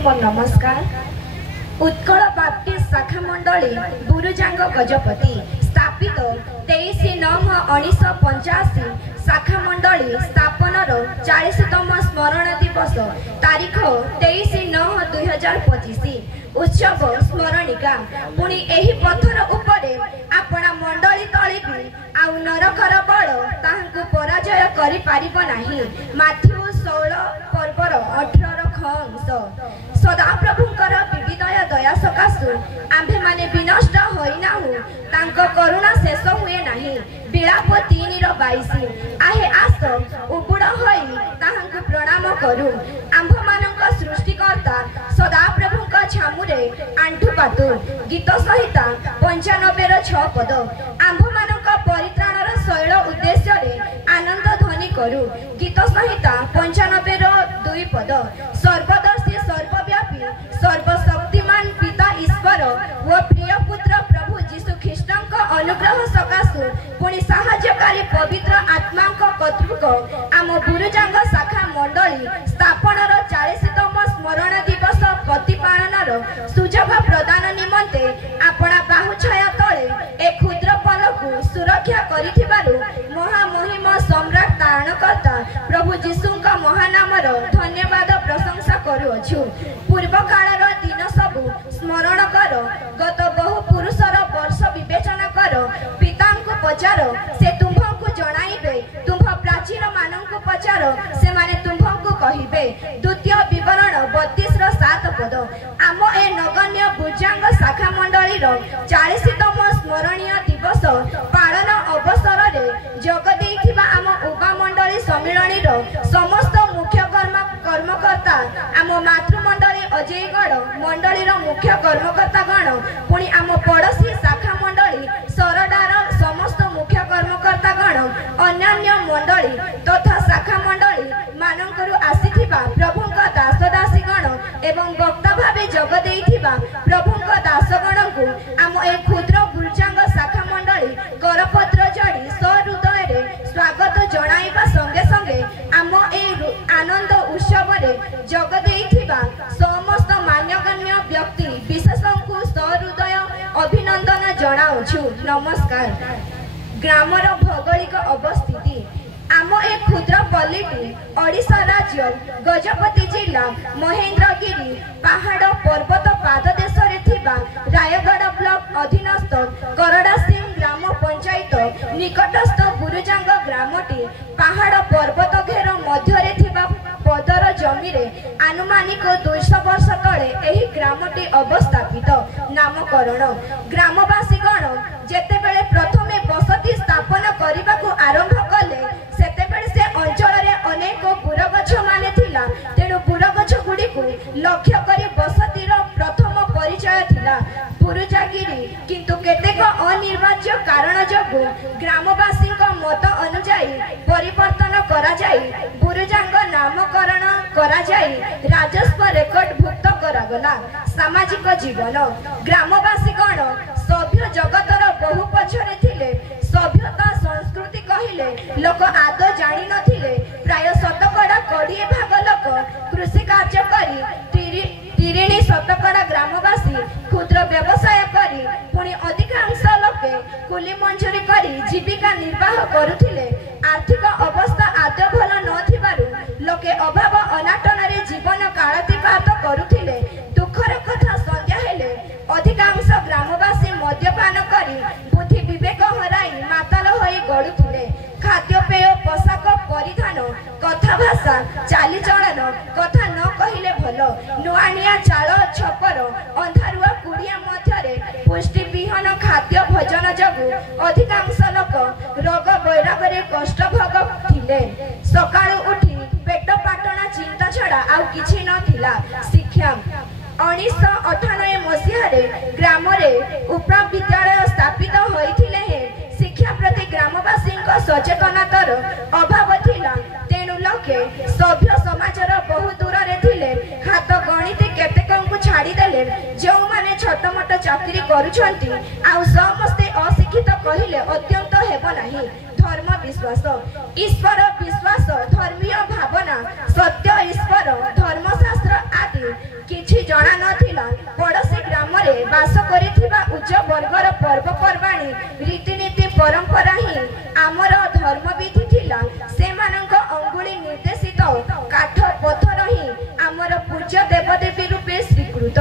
नमस्कार। उत्कल बाप्टिस्ट शाखा मंडली बुरुजांग गजपति स्थापित 23/9/1985 शाखा मंडली स्थापनार 40तम स्मरण दिवस तारीख 23/9/2025 उत्सव स्मरणिका पुणी एही पत्थर उपरे आपणा मंडली तले भी आउ नरकर बल ताहांकु पराजय करि पारिबो नाही। माथ्यू 16 पर्वर 18 अंश। सदाप्रभुंकर विविधय दया सकाशु आम्भे माने विनष्ट होइनाहु तांको करुणा शेष हुए नाही। विलाप 3:22 आहे आस उबुड़ होई ताहांकु प्रणाम करू। आम्भ मानक सृष्टिकर्ता सदाप्रभुंक छामुरे आंठु पातु। गीत सहिता 95 पद आम्भ मानक परित्राणर शैल उद्देश्य रे आनंद ध्वनि करू। गीत सहिता 95 पद सर्वदर्शी सर्वव्यापी सर्वशक्तिमान पिता ईश्वर वो प्रिय पुत्र प्रभु जीशु ख्रीष्टंक अनुग्रह सकाशु पुणी साहाय्यकारी पवित्र आत्मांक कतृक आम बुरुजांग शाखा मंडली स्थापनार 40तम स्मरण दिवस प्रतिपालनर सुजोग प्रदान निमंते आपणा बाहुछाया तले ए क्षुद्र पलकु सुरक्षा करिथिबारु महामहिम सम्राट तारणकर्ता प्रभु जीशुंक महानामर धन्यवाद प्रशंसा करुअछु। पूर्व कालर दिन सबु स्मरण कर गत बहु पुरुषर वर्ष विवेचना कर पितांकु पचार से तुम्भंकु जणाइबे तुम्भ प्राचीन मानंकु पचार से माने तुम्भंकु कहिबे। द्वितीय विवरण 32:7 पद आम ए नगण्य बुरुजांग शाखा मंडलीर 40तम स्मरणीय दिवस पालन अवसर रे जग देइथिबा आम उबा मंडली सम्मिलनीर समस्त मुख्य कर्मकर्ता आम मातृमंडली अजयगढ़ मंडलीर मुख्य कर्मकर्ता गण पुणी आम पड़ोसी शाखा मंडली सरडार समस्त मुख्य कर्मकर्ता गण अन्य मंडली तथा शाखा मंडली मानकरु आसीथिबा प्रभुंक दास दासी गण एवं वक्ता भावे जग देइथिबा प्रभुंक दास गणकु आम ए क्षुद्र बुरुजांग शाखा मंडली करपत्र जड़ी सहृदय रे स्वागत जणाइबा संगे संगे आम ए आनंद उत्सव रे जग देइथिबा समस्त मान्यगण्य व्यक्ति विशेषंकु सहृदय अभिनंदन जणाउछु। नमस्कार। ग्रामर भौगोलिक अवस्थिति आम ए क्षुद्र पल्लीटी ओडिशा राज्य गजपति जिला महेंद्रगिरी पहाड़ पर्वत पाददेश रे थिबा रायगढ़ ब्लॉक अधीनस्थ करड़ासिंह ग्राम पंचायत निकटस्थ बुरुजांग ग्रामटी पहाड़ पर्वत घेर मध्य रे थिबा पदर जमी रे आनुमानिक 200 वर्ष तले एही ग्रामटी अवस्थापित। नामकरण ग्रामवासी गण जेतेबेले प्रथमे बसती स्थापन करिबाकु आरंभ कले सेतेबेले से अंचल रे अनेक बुरगछ माने थिला तेणु बुरगछ गुडीकु लक्ष्य करी बसतीर प्रथम परिचय थिला बुरुजागिरी। किंतु केतेक अनिर्वाच्य कारण जगु ग्रामवासी मत अनुसार परिवर्तन करा जाई बुरुजांग नामकरण करा जाई राजस्व रेकर्ड भुक्त करागला। सामाजिक जीवन ग्रामवासी गण सभ्य जगतर बहु पछरे थिले। सभ्यता संस्कृति कहिले लोक आदो जानि नथिले। प्राय 20% भाग लोक कृषि कार्य करी 30% ग्रामवासी क्षुद्र व्यवसाय करी पुणी अधिकांश लोके कुली मंजूरी करी जीविका निर्वाह करुथिले। आर्थिक अवस्था आदो भल नथिबारु लोके अभाव अनाटन रे जीवन कालातिपात करुथिले। दुखर कथा संध्या हेले अधिकांश ग्रामवासी मद्यपान करी बुद्धि विवेक हराई माताल होई गडुथिले। खाद्यपेय पोशाक परिधान कथा भाषा चालीचलन कथा न कहिले भल नुआनिया चाल छपर अंधारुआ कुड़िया मध्यरे पुष्टि विहीन खाद्य भोजन जगु अधिकांश लोक रोग वैराग रे कष्ट भोग थिले। सकाळु उठी पेट पाटणा चिंता छड़ा आउ किछि न थिला। शिक्षा 1998 मसीहारे ग्राम रे उप्र विद्यालय स्थापित होइथिले हे शिक्षा प्रति ग्रामवासी सचेतनतार अभाव थिला। तेणु लोके सभ्य समाजर बहु दूर रे थिले। हाथ गणित केतेकंकु छाड़ी देले जो माने छोट मोट चाकरी करूछंती आउ समस्ते अशिक्षित कहिले अत्यंत हेबो नाही। धर्म विश्वास ईश्वर विश्वास धर्मीय भावना सत्य ईश्वर धर्मशास्त्र आदि किछ କିଛି ଜଣା ନଥିଲା ପଡ଼ୋଶୀ ଗ୍ରାମରେ ବାସ କରିଥିବା ଉଚ୍ଚ ବର୍ଗର ପର୍ବପର୍ବାଣୀ ରୀତିନୀତି ପରମ୍ପରା ହିଁ ଆମର ଧର୍ମବିଧି ଥିଲା। ସେମାନଙ୍କ ଅଙ୍ଗୁଳି ନିର୍ଦ୍ଦେଶିତ କାଠ ପଥର ହିଁ ଆମର ପୂଜ୍ୟ ଦେବଦେବୀ ରୂପେ ସ୍ୱୀକୃତ।